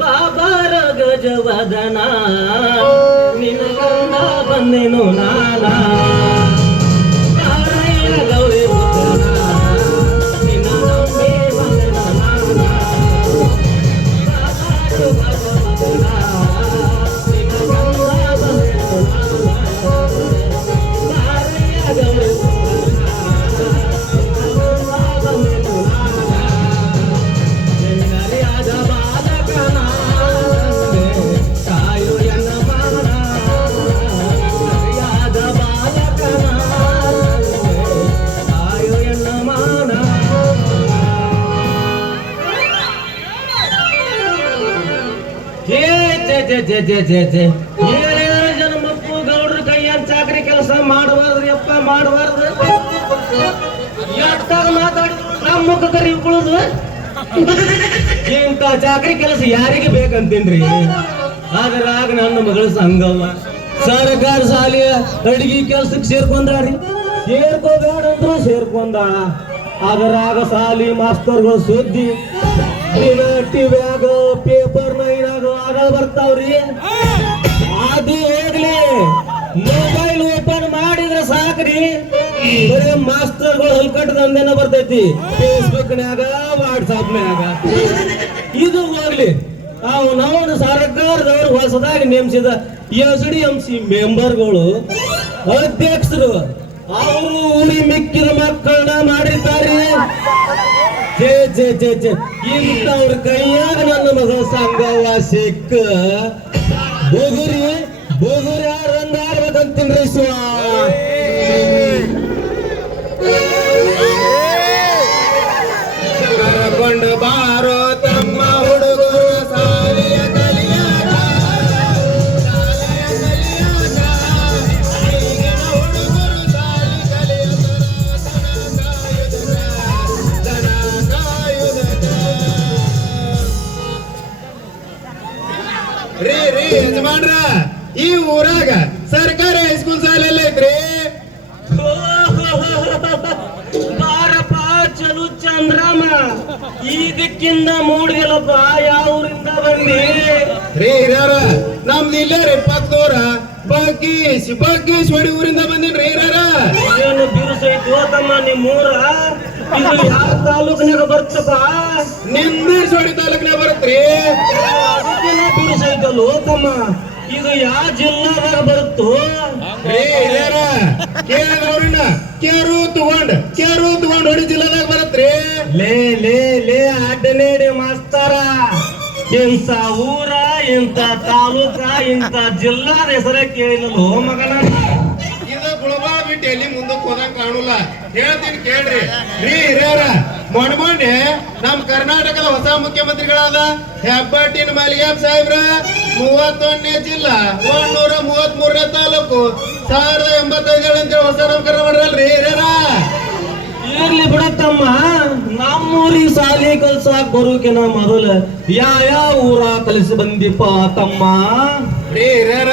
ಬಾಬಾರ ಗಜವದನ ನಿನಗಂದ ಬಂದೆನು ನಾನಾ ಗೌರಿ ಪುತ್ರನ ನಿನ್ನ ನಂಬಿ ಬಂದೆನು ನಾನಾ ಜನಮಪ್ಪು ಗೌಡ್ರ ಕೈಯನ್ ಚಾಕರಿ ಕೆಲಸ ಮಾಡಬಾರ್ದ್ರಿ ಅಪ್ಪ ಮಾಡಬಾರ್ದು ಎಷ್ಟಾಗ ಮಾತಾಡಿದ್ರು ನಮ್ಮ ಮುಖ ಕರಿ ಉಗುಳುದು ಇಂಥ ಚಾಕರಿ ಕೆಲಸ ಯಾರಿಗೆ ಬೇಕಂತೇನ್ರಿ ಆಗ ನನ್ನ ಮಗಳ ಸಂಗವ ಸರ್ಕಾರ ಶಾಲೆಯ ಅಡಿಗೆ ಕೆಲ್ಸಕ್ಕೆ ಸೇರ್ಕೊಂಡಾರಿ ಸೇರ್ಕೋಬೇಡ ಅಂದ್ರು ಸೇರ್ಕೊಂಡಾಳ ಅದರಾಗ ಶಾಲಿ ಮಾಸ್ತರ್ಗಳು ಸುದ್ದಿ ಟಿವ್ಯಾಗ ಪೇಪರ್ ನೈನಾಗ ಆಗ ಬರ್ತಾವ್ರಿ ಅದು ಹೋಗ್ಲಿ ಮೊಬೈಲ್ ಓಪನ್ ಮಾಡಿದ್ರೆ ಸಾಕ್ರಿ ಬರೀ ಮಾಸ್ತರ್ಗಳು ಹಲ್ಕಟ್ಟದಂದೇನ ಬರ್ತೈತಿ ಫೇಸ್ಬುಕ್ನ್ಯಾಗ ವಾಟ್ಸಾಪ್ನ್ಯಾಗ ಇದು ಹೋಗ್ಲಿ ನಾವು ಸರ್ಕಾರದವರು ಹೊಸದಾಗಿ ನೇಮಿಸಿದ SDMC ಮೆಂಬರ್ಗಳು ಅಧ್ಯಕ್ಷರು ಅವರು ಉಳಿ ಮಿಕ್ಕಿದ ಮಕ್ಕಳನ್ನ ಮಾಡಿರ್ತಾರೆ ಇಂಥವ್ರ ಕೈಯಾಗ ನನ್ನ ಮಗಳ ಸಂಗವ ಸಿಕ್ಕ ಬೋಗುರಿ ಯಾರಂದ ಆಡ್ಬೇಕಂತೀನ್ರಿ ಕರಕೊಂಡು ಬಾರೋ ತಮ್ಮ ಹುಡುಗರು ಸಾಲಿಯ ಕಲಿಯಾಗ ಹುಡುಗರು ಸಾಲಿ ರೀ ಯಜಮಾನ್ರ ಈ ಊರಾಗ ಸರ್ಕಾರಿ ಹೈಸ್ಕೂಲ್ ಶಾಲೆ ಎಲ್ಲ ಐತ್ರಿ ಬಾರಪ್ಪ ಚಲು ಚಂದ್ರಮ್ಮ ಇದಕ್ಕಿಂತ ಮೂಡ್ಗೆಲ್ಲಪ್ಪ ಯಾವ ಊರಿಂದ ಬಂದಿ ರೀ ಹಿರಿಯರ ನಮ್ದು ಇಲ್ಲೇ ರೀ ಪಕ್ಕದೂರ ಬಗ್ಗೀಶ್ ಹೊಡಿ ಊರಿಂದ ಬಂದಿನ್ರಿ ಹಿರಿಯರ ಏನು ಬಿರುಸೈತು ತಮ್ಮ ನಿಮ್ಮೂರ ಇದು ಯಾವ ತಾಲೂಕಿನಾಗ ಬರ್ತಪ್ಪ ನಿಂದೀರ್ಸೋಡಿ ತಾಲೂಕಿನಾಗ ಬರುತ್ತ್ರಿ ಬಿರುಸೈತಲ್ಲೋ ತಮ್ಮ ಇದು ಯಾವ ಜಿಲ್ಲಾದಾಗ ಬರುತ್ತೋ ಕೇರು ತಗೊಂಡ್ ಹೊಡಿ ಜಿಲ್ಲಾದಾಗ ಬರತ್ರಿ ಲೇ ಅಡ್ಡನೇಡಿ ಮಾಸ್ತರ ಇಂಥ ಊರ ಇಂಥ ತಾಲೂಕ ಇಂಥ ಜಿಲ್ಲಾದ ಹೆಸರೇ ಕೇಳಿಲ್ಲೋ ಮಗನ ಇದು ಗುಳಬಾಳ ಬಿಟ್ಟು ಎಲ್ಲಿ ಮುಂದಕ್ಕೆ ಹೋದಂಗ ಕಾಣುಲ್ಲ ಹೇಳ್ತೀನಿ ಕೇಳ್ರಿ ರೀ ಹಿರಿಯರ ಮೊನ್ನೆ ನಮ್ ಕರ್ನಾಟಕದ ಹೊಸ ಮುಖ್ಯಮಂತ್ರಿಗಳಾದ ಹೆಬ್ಬಟ್ಟಿನ ಮಲ್ಲಿಗೆಪ್ಪ ಸಾಹೇಬ್ರ 31ನೇ ಜಿಲ್ಲಾ 133ನೇ ತಾಲೂಕು 1085 ಅಂತೇಳಿ ಹೊಸ ನಾಮಕರಣ ಮಾಡ್ರಲ್ರಿ ಹಿರಿಯರ ಇರ್ಲಿ ಬಿಡತ್ತಮ್ಮ ನಮ್ಮೂರಿಗೆ ಶಾಲೆ ಕಲ್ಸಾಕ್ ಬರೋಕಿನ ಮೊದಲ ಯಾವ ಊರ ಕಲಿಸಿ ಬಂದಿಪ್ಪ ತಮ್ಮ ರೀ ಹಿರಿಯರ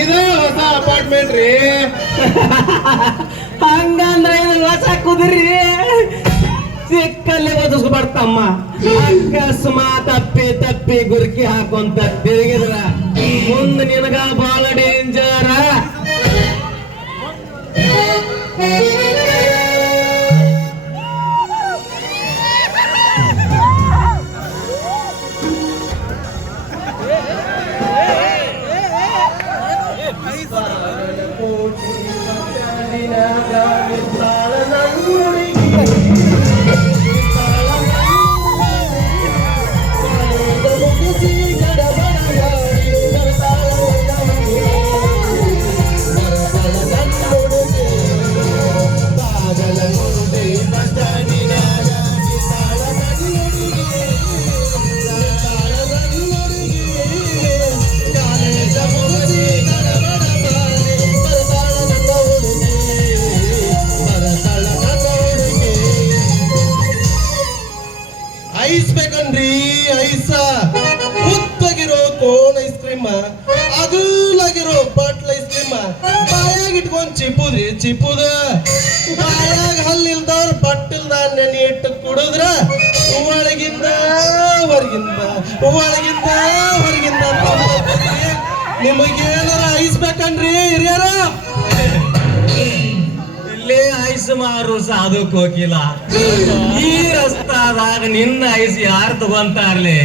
ಇದೇ ಹೊಸ ಅಪಾರ್ಟ್ಮೆಂಟ್ ರೀ ಹಂಗಂದ್ರೆ ಹೊಸ ಕುದುರಿ ಸಿಕ್ಕಲ್ಲಿ ಓದಿಸ್ಬಾರ್ದಮ್ಮ ಅಕಸ್ಮಾತ್ ತಪ್ಪಿ ಗುರ್ಕಿ ಹಾಕೊಂತ ತಿರುಗಿದ್ರ ಮುಂದೆ ನಿನಗ ಬಾಳ ಡೇಂಜರ ಐಸ್ ಬೇಕನ್ರಿ ಐಸ ಉದ್ದಗಿರೋ ಕೋನ್ ಐಸ್ ಕ್ರೀಮ್ ಅಗಲಾಗಿರೋ ಬಾಟ್ಲ್ ಐಸ್ ಕ್ರೀಮ್ ಬಾಯಾಗ ಇಟ್ಕೊಂಡ್ ಚಿಪ್ಪುದ ಬಾಯಾಗ ಹಲ್ಲಿಲ್ದವ್ರ ಬಟ್ಟಿಲ್ದ ನೆನೆ ಇಟ್ಟು ಕುಡಿದ್ರ ಒಳಗಿಂದ ಹೊರಗಿಂದ ಒಳಗಿಂದ ಹೊರಗಿಂದ ನಿಮಗೇನಾರ ಐಸ್ ಬೇಕನ್ರಿ ಹಿರಿಯರ? ಇಲ್ಲೇ ಐಸ್ ಮಾರು ಸಾಧುಕ್ ಹೋಗಿಲ್ಲ. ಈ ರಸ್ತಾದಾಗ ನಿನ್ನ ಐಸ್ ಯಾರು ತಗೊಂತಾರ್ಲಿ?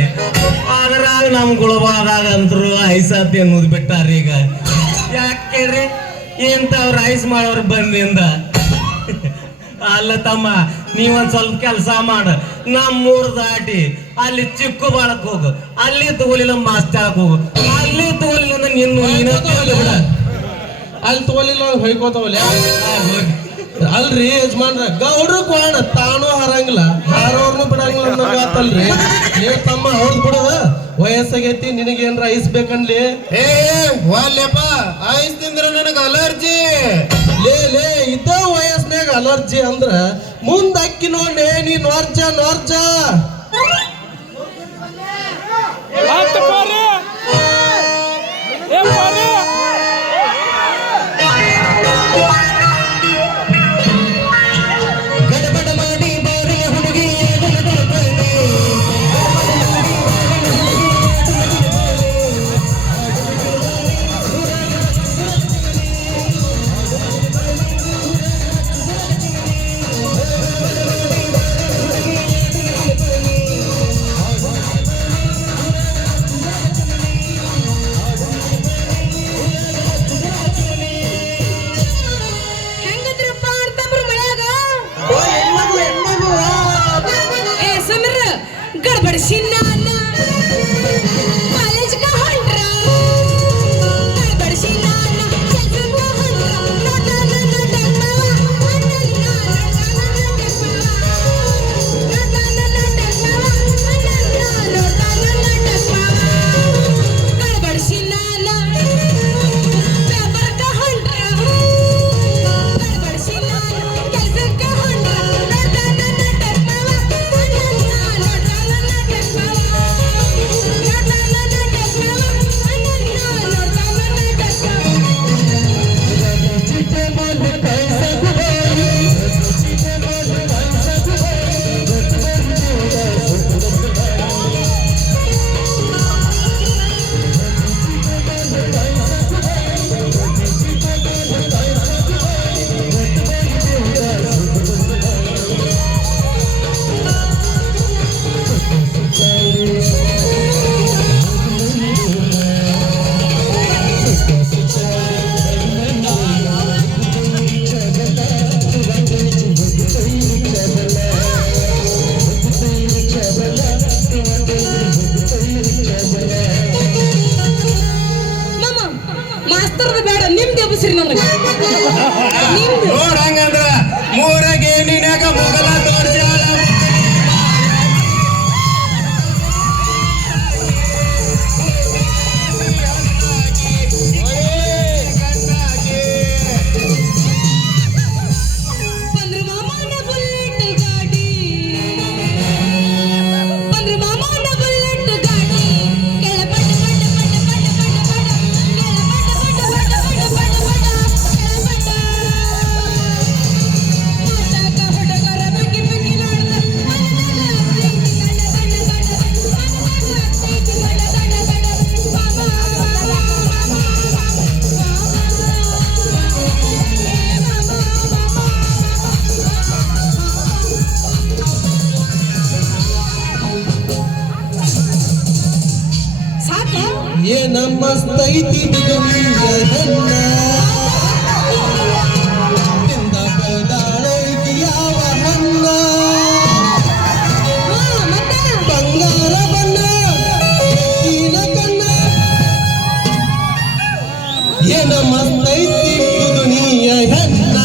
ಅದ್ರಾಗ ನಮ್ ಗುಳಬಾದಾಗ ಅಂತರು ಐಸ ತಿನ್ನೋದು ಬಿಟ್ಟಾರ ಈಗ. ಯಾಕೆ ಇಂಥವ್ರ ಐಸ್ ಮಾಡೋರು ಬಂದಿಂದ. ಅಲ್ಲ ತಮ್ಮ, ನೀವೊಂದ್ ಸ್ವಲ್ಪ ಕೆಲಸ ಮಾಡ, ನಮ್ಮೂರ್ ದಾಟಿ ಅಲ್ಲಿ ಚಿಕ್ಕು ಬಾಳಕ್ ಹೋಗು, ಅಲ್ಲಿ ತಗೊಲಿಲ್ಲ ಮಾಸ್ತಾಳಕ್ ಹೋಗು, ಅಲ್ಲಿ ತಗೊಲಿಲ್ಲ ಅಂದ್ರೆ ನಿನ್ನ ಬಿಡ. ಅಲ್ಲಿ ತಗೊಲಿಲ್ಲ ಹೊಯ್ಕೋತಾವಲ್ಲ. ಅಲ್ರಿ ಯಜಮಾನ್ರ, ಗೌಡ್ರು ಕೋಣ ತಾನು ಹಾರಂಗಿಲ್ಲ, ಹಾರೋರ್ನು ಬಿಡಂಗಿಲ್ಲ ಅನ್ನೋದು ಆತಲ್ರಿ. ನೀವು ತಮ್ಮ ಅವ್ರದ್ ಬಿಡದ ವಯಸ್ಸಾಗೈತಿ, ನಿನಗೇನ್ರ ಐಸ್ ಬೇಕನ್ಲಿ? ಏ ವಾಲ್ಯಪ್ಪ, ಐಸ್ ತಿಂದ್ರೆ ನನಗೆ ಅಲರ್ಜಿ. ಲೇ ಇದ್ದ ವಯಸ್ಸಿನಾಗ ಅಲರ್ಜಿ ಅಂದ್ರ ಮುಂದ್ ಅಕ್ಕಿ ನೋಡಿ ನೀ ನೋರ್ಜ. ಬೇಡ, ನಿಮ್ದು ಎಬ್ಬಿಸ್ರಿ ನನಗೆ. ನೋಡ್ ಹಂಗಂದ್ರ ಮೂರಗೆ ನಿನಗ ಮೊಗಲ ತೋರ್ಸ್ಯಾಳ. ಏನ ಮಸ್ತೈತಿ ಬಿಗಮಿಯನ್ನ ತಿಂದ ಬೆಳೆದಾಳೈತಿ ಯಾವ ಹಣ್ಣ ಬಂಗಾರ ಬಣ್ಣ ಎತ್ತಿನ ಕಣ್ಣ ಏನ ಮಸ್ತೈತಿ ಬಿದುನಿಯ ಹೆಣ್ಣ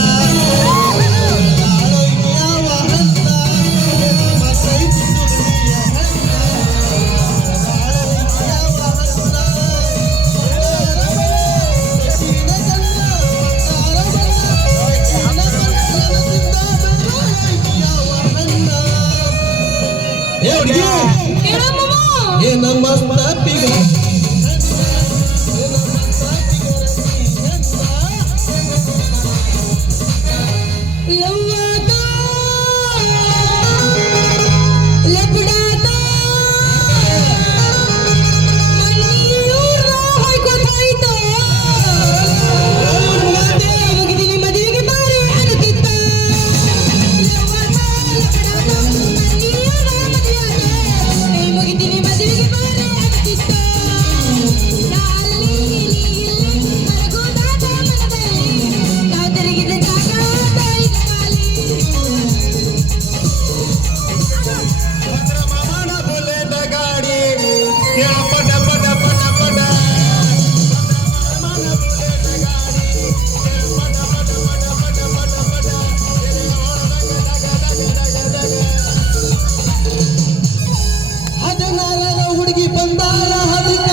ಪಟ ಪಟ ಪಟ ಪಟ ಹದಿನಾರರ ಹುಡುಗಿ ಬಂದಾಳ ಹದಿಕ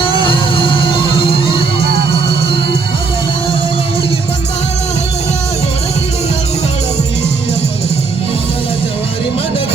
ಹುಡುಗಿ ಬಂದಾಳ ಜವಾರಿ ಮಡಗ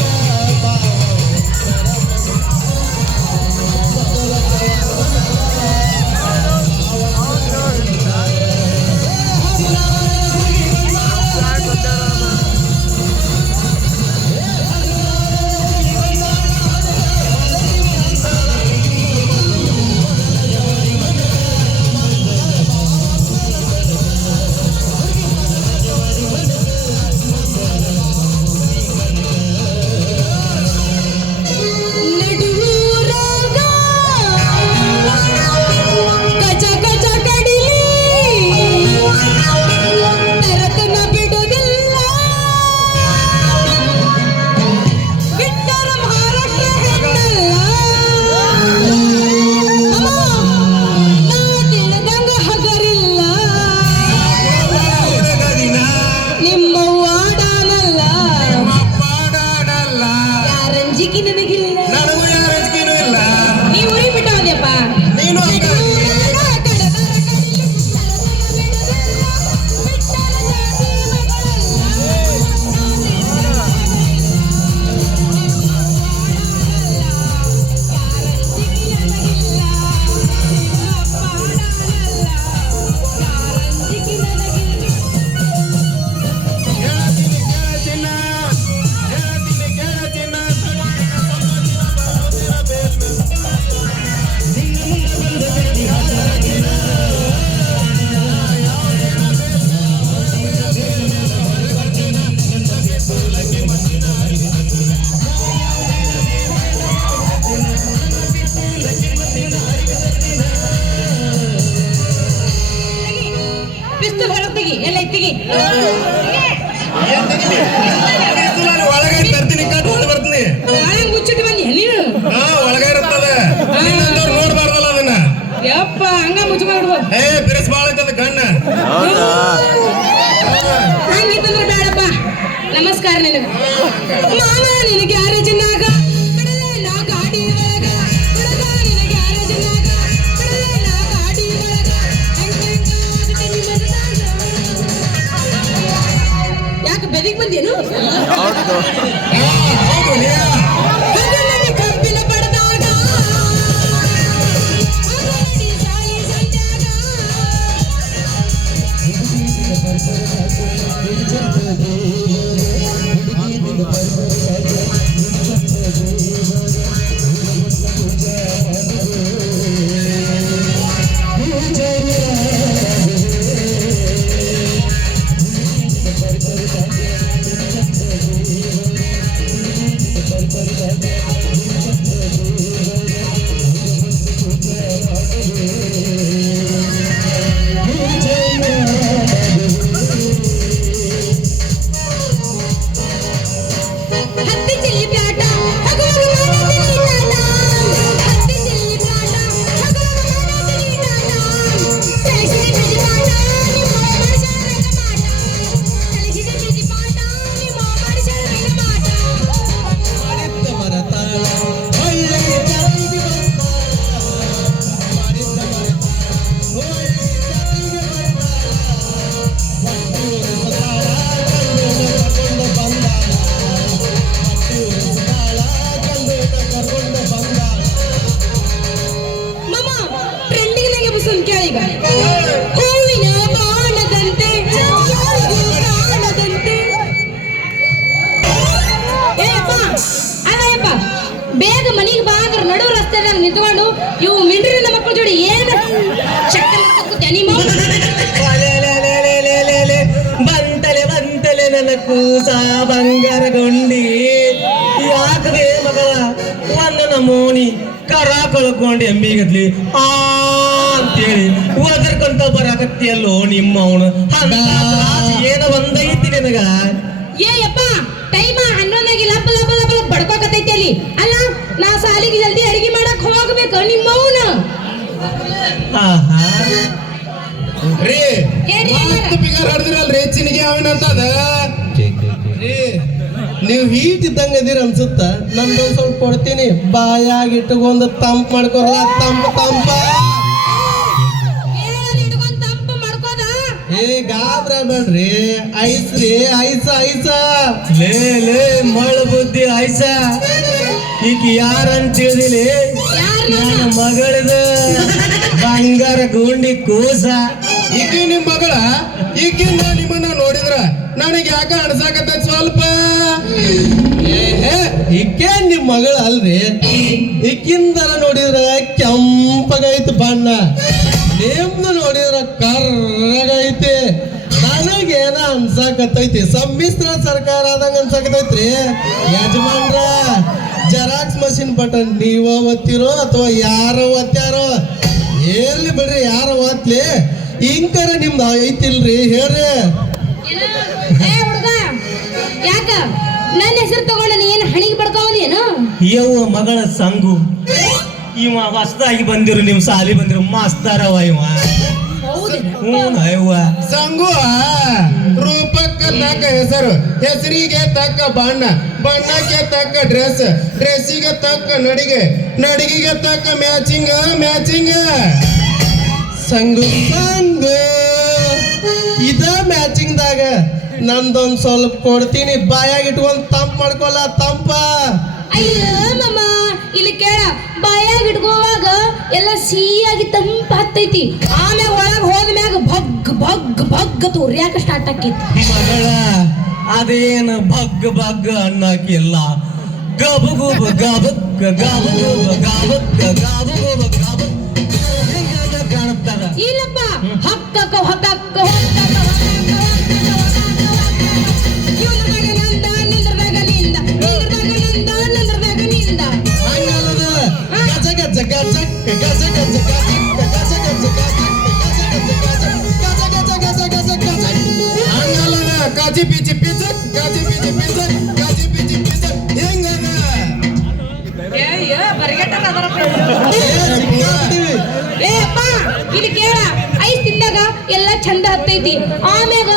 ನನಗೂ ಯಾರ ಅಂಜಿಕೆನೂ ಇಲ್ಲ ನೀವು ಉರಿ ಬಿಟ್ಟವನ್ಯಪ್ಪ ನೀನು ಹಂಗ ಪಿಸ್ತೂಲ್ ಹೊರಗೆ ತೆಗಿ ಎಲ್ಲ ಎತ್ತಿಗಿ ಒಳಗೆ ತರ್ತೀನಿ ಕಟ್ಟು ಹೊಡಿ ಬರ್ತೀನಿ ಒಳಗೆ ಮುಚ್ಚಿಟ್ಟು ಬಂದಿ ನೀನು ಹಾ ಒಳಗೆ ಇರುತ್ತದೆ ನೋಡ್ಬಾರ್ದಲ್ಲ ಅದನ್ನ ಯಪ್ಪ ಹಂಗ ಮುಚ್ಚಿಬಿಡುವ ಏ ಬಿರುಸ್ ಬಾಳ ಐತದ ಕಣ್ಣ ಹಂಗಿತ್ತಂದ್ರೆ ಬೇಡಪ್ಪ ನಮಸ್ಕಾರ ನಿನಗೆ ಮಾಮ ನಿನಗೆ ಯಾರ ಜನಾಗ ಕಡಲೆ ನಾ ಗಾಡಿ ಒಳಗ ಹುಡುಗ ನಿನಗೆ ಯಾರ ಜನಾಗ ಕಡಲೆ ನಾ ಗಾಡಿ ಒಳಗ ಯಾಕೆ ಬೆದಿಗೆ ಬಂದೇನು ಕಬ್ಬಿನ ಪಡೆದಾಗ ಸಾಲಿ ಸಂಜಾಗ ಹತ್ತಿ ಚಿಲ್ಲಿ ಪ್ಲಾಟ ಹಗುವಾಗ ಮಾಡತೀನಿ ನಾನ ಹತ್ತಿ ಚಿಲ್ಲಿ ಪ್ಲಾಟ ಹಗುವಾಗ ಮಾಡತೀನಿ ನಾನ ತಳಿಸಿದ ಪ್ರೀತಿ ಪಾಠ ನಿಮ್ಮ ಮನುಷ್ಯರ ಮಾಟ ತಳಿಸಿದ ಪ್ರೀತಿ ಪಾಠ ನಿಮ್ಮ ಮನುಷ್ಯರ ಮಾಟ ಮಾಡಿದ್ದ ಮರತಾಳ ಒಳ್ಳೆಯ ತಾಯಿಗೆ ಮಾಡಿದ್ದ ಮರತಾಳ ಒಳ್ಳೆಯ ತಾಯಿಗೆ ಮಮ್ಮ ಟ್ರೆಂಡಿಂಗ್ ನಾಗೆ ಬಸ್ಸನ್ ಕೇಳೀಗ ಹೂವಿನ ಬಾಣದಂತೆ ಕಾಣದಂತೆ ಏಯಪ್ಪ ಅಲ್ಲಯ್ಯಪ್ಪ ಬೇಗ ಮನೆಗೆ ಬಾ ಅಂದ್ರೆ ನಡು ರಸ್ತೆದಾಗ ನಿಂತ್ಕೊಂಡು ಇವು ಮಿಂಡ್ರಿನ ಮಕ್ಕಳ ಜೋಡಿ ಏನು ಚಕ್ಕನ ತಕ್ಕುತ್ತೆ ನಿಮ್ಮ ಬಂತಲೆ ಬಂತಲೆ ನನ್ನ ಕೂಸ ಬಂಗಾರಗೊಂಡಿ ಯಾಕವೇ ಮಗಳ ಒಂದು ನಮೂನಿ ಕರ ಕಳ್ಕೊಂಡು ಎಮ್ಮಿಗತ್ಲಿ ಅಂತೇಳಿ ಒದರ್ಕೊಂತ ಬರಾಕತ್ತಿಯಲ್ಲೋ ನಿಮ್ಮ ಅವನು ಏನ ಒಂದೈತಿ ನಿನಗ ಏಯಪ್ಪ ಟೈಮ 11 ಲಪ್ಪ ಲಪ್ಪ ಲಪ್ಪ ಬಡ್ಕೋಕತ್ತೈತಿ ಅಲ್ಲಿ ಅಲ್ಲ ನಾ ಸಾಲಿಗೆ ಜಲ್ದಿ ಅಡಿಗೆ ಮಾಡಕ್ ಹೋಗ್ಬೇಕು ನಿಮ್ಮವ್ವ ಆಹಾ. ರೀ ಏನ್ರಿ ಮಸ್ತ್ ಬಿಗರ್ ಹಡ್ದಿರಲ್ರಿ ಚಿನಿಗೆ ಅವನಂತದ ರೀ ನೀವು ಹೀಟ್ ಇದ್ದಂಗ ಇದೀರ ಅನ್ಸುತ್ತ ನಂದೊಂದ್ ಸ್ವಲ್ಪ ಕೊಡ್ತೀನಿ ಬಾಯಾಗಿ ಇಟ್ಟುಕೊಂಡ್ ತಂಪ್ ಮಾಡ್ಕೊಲ್ಲ ತಂಪ ಏನಲ್ಲಿ ಇಟ್ಕೊಂಡ್ ತಂಪು ಮಾಡ್ಕೋದ ಏ ಗಾಬ್ರ ಬೇಡ್ರಿ ಐಸ್ ರೀ ಐಸ ಲೇ ಲೇ ಮಳ ಬುದ್ಧಿ ಆಯ್ಸ ಈಗ ಯಾರಂತ ತಿಳಿದಿಲಿ ನನ್ನ ಮಗಳದ ಬಂಗಾರ ಗುಂಡಿ ಕೂಸ ಈಕಿ ನಿಮ್ ಮಗಳ ಈಗಿಂದ ನಿಮ್ಮನ್ನ ನೋಡಿದ್ರ ನನಗೆ ಯಾಕ ಅನ್ಸಾಕತ್ತ ಸ್ವಲ್ಪ ಇಕ್ಕೇ ನಿಮ್ ಮಗಳ ಅಲ್ರಿ ಇಕ್ಕಿಂದರ ನೋಡಿದ್ರ ಕೆಂಪಗೈತಿ ಬಣ್ಣ ನಿಮ್ದು ನೋಡಿದ್ರ ಕರ್ರಗೈತಿ ನನಗೇನ ಅನ್ಸಾಕತ್ತೈತಿ ಸಮ್ಮಿಶ್ರ ಸರ್ಕಾರ ಆದಂಗ ಅನ್ಸಾಕತ್ತೈತ್ರಿ ಯಜಮಾನ್ರ ಜೆರಾಕ್ಸ್ ಮಷಿನ್ ಬಟನ್ ನೀವ ಒತ್ತಿರೋ ಅಥವಾ ಯಾರೋ ಒತ್ತಾರೋ ಎಲ್ಲಿ ಬಿಡ್ರಿ ಯಾರೋ ಒತ್ಲಿ ಇಂಕರ ನಿಮ್ದು ಐತಿಲ್ರಿ ಹೇಳ್ರಿ ಏ ಹುಡುಗ ಯಾಕ ನನ್ನ ಹೆಸರು ತಗೊಂಡ ನೀ ಏನ್ ಹಣಿಗೆ ಪಡ್ಕೋದೇನು ಯವ್ವ ಮಗಳ ಸಂಗು ಇವ ಹೊಸದಾಗಿ ಬಂದಿರು ನಿಮ್ ಸಾಲಿ ಬಂದಿರು ಮಾಸ್ತಾರವ ಇವ ಹ್ಞೂ ಅಯ್ಯವ್ವ ಸಂಗು ರೂಪಕ್ಕೆ ತಕ್ಕ ಹೆಸರು ಹೆಸರಿಗೆ ತಕ್ಕ ಬಣ್ಣ ಬಣ್ಣಕ್ಕೆ ತಕ್ಕ ಡ್ರೆಸ್ಸಿಗೆ ತಕ್ಕ ನಡಿಗೆಗೆ ತಕ್ಕ ಮ್ಯಾಚಿಂಗ್ ಸಂಗು ಇದ ಮ್ಯಾಚಿಂಗ್ದಾಗ ನಂದೊಂದ್ ಸ್ವಲ್ಪ ಕೊಡ್ತೀನಿ ಬಾಯಾಗ ಇಟ್ಕೊಂಡ್ ತಂಪ್ ಮಾಡ್ಕೊಲ್ಲ ತಂಪ ಅಯ್ಯೋ ಮಮ್ಮ ಇಲ್ಲಿ ಕೇಳ ಬಾಯಾಗ ಇಟ್ಕೋವಾಗ ಎಲ್ಲ ಸಿಹಿಯಾಗಿ ತಂಪ ಹತ್ತೈತಿ ಆಮ್ಯಾಗ ಒಳಗ್ ಹೋದ್ಮ್ಯಾಗ ಭಗ್ ಭಗ್ ಭಗ್ ಅಂತ ಉರ್ಯಾಕ ಸ್ಟಾರ್ಟ್ ಆಕೈತಿ ಮಗಳ ಅದೇನು ಬಗ್ ಅನ್ನಕ್ಕಿಲ್ಲ ಗಬಗುಬ ಗಬಕ್ ಗಬಗುಬ ಗಬಕ್ ಹಿಂಗಾಗ ಕಾಣುತ್ತಾರ ಇಲ್ಲಪ್ಪ ಹಕ್ಕಕ್ಕ ಹಕ್ಕಕ್ಕ ಹಂಗಲ್ಲದ ಗಜ ಗಜ ಗಜ ಗಜ ಗಜ ಗಜ ಗಜ ಗಜ ಹಂಗಲ್ಲದ ಕಾಜಿ ಪಿಚಿ ಪಿಚ ಹೆಂಗದ ಏ ಅಪ್ಪ ಇಲ್ಲಿ ಕೇಳ ಐಸ್ ತಿಂದಾಗ ಎಲ್ಲ ಚಂದ ಹತ್ತೈತಿ ಆಮ್ಯಾಗ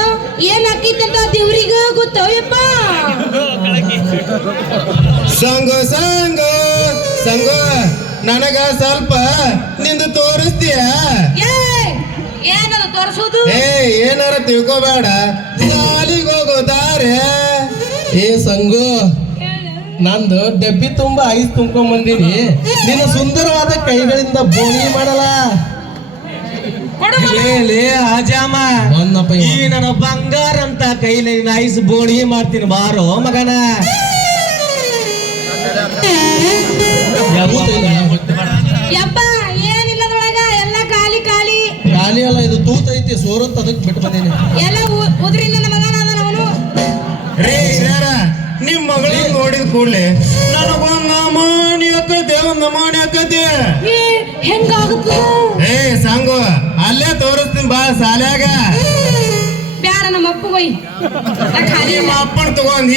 ಏನ್ ಹಾಕೈತಿ ಅಂತ ದೇವ್ರಿಗ ಗೊತ್ತವಪ್ಪ ಸಂಗು ನನಗ ಸ್ವಲ್ಪ ನಿಂದು ತೋರಿಸ್ತೀಯ ಏನದು ತೋರಿಸೋದು ಏನಾರ ತಿಳ್ಕೊಬೇಡ ಸಾಲಿಗೆ ಹೋಗೋ ದಾರೆ ಏ ಸಂಗು ನಂದು ಡಬ್ಬಿ ತುಂಬಾ ಐಸ್ ತುಂಬ್ಕೊಂಡ್ ಬಂದೀನಿ ನಿನ್ನ ಸುಂದರವಾದ ಕೈಗಳಿಂದ ಬೋಣಿ ಮಾಡಲ್ಲ ಲೇ ಅಜಾಮ ಬಂದಪ್ಪ ಇವ. ಈ ನನ್ನ ಬಂಗಾರ ಅಂತ ಕೈಲಿ ಐಸ್ ಬೋಣಿ ಮಾಡ್ತೀನಿ ಬಾರೋ ಮಗನ ಯಪ್ಪ ಏನಿಲ್ಲದ್ರೊಳಗ ಎಲ್ಲ ಖಾಲಿ ಖಾಲಿ ಖಾಲಿ ಅಲ್ಲ ಇದು ತೂತೈತಿ ಸೋರತ್ ಅದಕ್ಕೆ ಬಿಟ್ಟು ಬಂದೀನಿ ಎಲ್ಲ ಉದ್ರಿಂದ ನನ್ನ ಮಗನ ಅದ ಅವನು ರೇ ಹಿರಿಯರ ನಿಮ್ ಮಗಳಿಗೆ ನೋಡಿದ ಕೂಡ್ಲೆ ನನಗೊಂದ್ ನಮಾಣಿ ಆಕತೆ ಹೆಂಗಾಗುತ್ತ ಏ ಸಂಗು ಅಲ್ಲೇ ತೋರಿಸ್ತೀನಿ ಬಾ ಸಾಲ್ಯಾಗ ಬ್ಯಾಡ ನಮ್ಮ ಅಪ್ಪ ಹೋಯ್ ಖಾಲಿ ನಿಮ್ಮ ಅಪ್ಪನ ತಗೊಂಡ್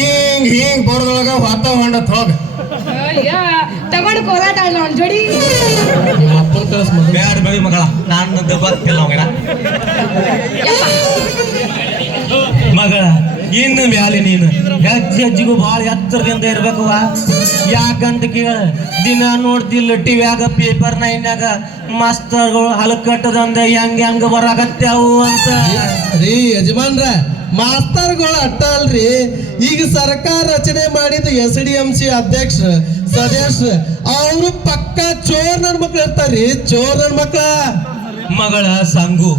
ಹಿಂಗ್ ಬರೋದೊಳಗ ಹೊತ್ತ ಹೊಂಡತ್ ಹೋಗ ತಗೊಂಡು ಕೋಲಾಟ ಆಡ್ಲ ಅವ್ನ ಜೋಡಿ ಅಪ್ಪನ ಕಳ್ಸ್ ಮಗ ಬ್ಯಾಡ ಬೆಳಿ ಮಗಳ ನಾನು ದಬ್ಬತ್ತಿಲ್ಲ ಮಗನ ಮಗಳ ಇನ್ನು ಮ್ಯಾಲೆ ನೀನು ಹೆಜ್ಜೆಜ್ಜಿಗೂ ಭಾಳ ಎತ್ತರದಿಂದ ಇರ್ಬೇಕವ ಯಾಕಂತ ಕೇಳ ದಿನ ನೋಡ್ತಿಲ್ಲ ಟಿವ್ಯಾಗ ಪೇಪರ್ ನೈನ್ಯಾಗ ಮಾಸ್ತರ್ಗಳು ಹಲಕಟ್ಟದಂದ ಹೆಂಗ್ ಬರಾಕತ್ಯಾವು ಅಂತ ರೀ ಯಜಮಾನ್ರ ಮಾಸ್ತರ್ಗಳು ಅಟ್ಟ ಅಲ್ರಿ ಈಗ ಸರ್ಕಾರ ರಚನೆ ಮಾಡಿದ SDMC ಅಧ್ಯಕ್ಷ ಸದಸ್ಯ ಅವರು ಪಕ್ಕ ಚೋರ್ ನನ್ ಮಕ್ಳು ಇರ್ತಾರ್ರಿ ಚೋರ್ ನನ್ ಮಕ್ಳ ಮಗಳ ಸಂಗು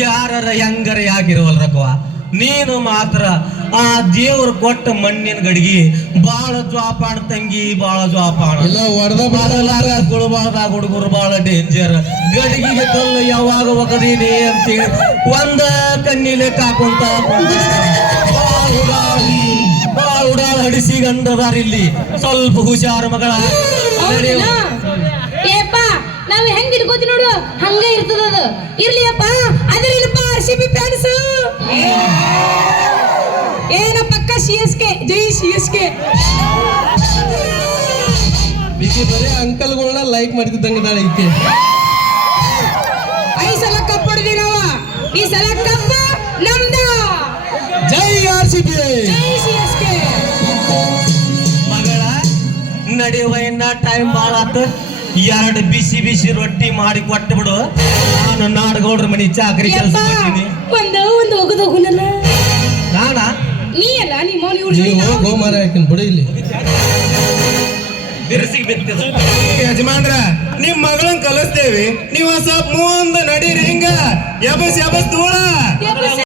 ಯಾರ ಹೆಂಗರ ಯಾಕಿರುವಲ್ರಕವ ನೀನು ಮಾತ್ರ ಆ ದೇವ್ರ ಕೊಟ್ಟ ಮಣ್ಣಿನ ಗಡಿಗೆ ಬಾಳ ಜ್ವಾಪಾಣ ತಂಗಿ ಬಾಳ ಜ್ವಾಪಾಣ ಇಲ್ಲ ಹೊಡೆದ ಗುಳಬಾಳ್ದಾಗ ಹುಡುಗರು ಬಾಳ ಡೇಂಜರ್ ಗಡಿಗೆಗೆ ಕಲ್ಲು ಯಾವಾಗ ಒಗದೀನಿ ಅಂತೇಳಿ ಒಂದ ಕಣ್ಣಿಲೆ ಕಾಕೊಂತ ಬಾಳ ಉಡಾಳ ಹಡಿಸಿ ಗಂಡದಾರ ಇಲ್ಲಿ ಸ್ವಲ್ಪ ಹುಷಾರು ಮಗಳ ಹೌದಾ? ಏಪ್ಪ ನಾವ್ ಹೆಂಗ್ ಇಟ್ಕೋತಿ ನೋಡು ಹಂಗ ಇರ್ತದ ಅದು ಇರ್ಲಿ ಅಪ್ಪ ಅದ್ರಿಲ್ಲಪ್ಪ RCB ಫ್ಯಾನ್ಸ್ ಏನ ಪಕ್ಕ CSK ಜೈ CSK ಈಗ ಬರೀ ಅಂಕಲ್ಗಳನ್ನ ಲೈಕ್ ಮಾಡ್ತಿದ್ದಂಗಿದ್ದಾಳೆ ಈಕೆ ಈ ಸಲ ಕಪ್ಪ ನಮ್ದ. ಜೈ RCB. ಜೈ CSK. ಮಗಳ ನಡೆಯುವ ಇನ್ನ ಟೈಮ್ ಭಾಳ ಆತು. 2 ಬಿಸಿ ಬಿಸಿ ರೊಟ್ಟಿ ಮಾಡಿ ಕೊಟ್ಟು ಬಿಡು. ನಾನು ನಾಡಗೌಡ್ರ ಮನಿ ಚಾಕರಿ ಕೆಲಸ ಯಪ್ಪ, ಮಾಡ್ತೀನಿ. ಒಂದು ಹೋಗುದೋಗುನಲ್ಲ. ನಾನ ನೀ ಅಲ್ಲ ನಿಮ್ಮ ನೀವು ಗೋಮಾರ ಹಾಕಿನ ಬಿಡಿ ಇಲ್ಲಿ. ಬಿರ್ಸಿಗೆ ಬಿತ್ತಿದ ಯಜಮಾನ್ರ ನಿಮ್ ಮಗಳನ್ ಕಲಿಸ್ತೇವಿ, ನೀವ್ ಸ್ವಲ್ಪ ಮುಂದ ನಡೀರಿ ಹಿಂಗ. ಎಬಸ್ ಧೂಳ. ಯಪ್ಪ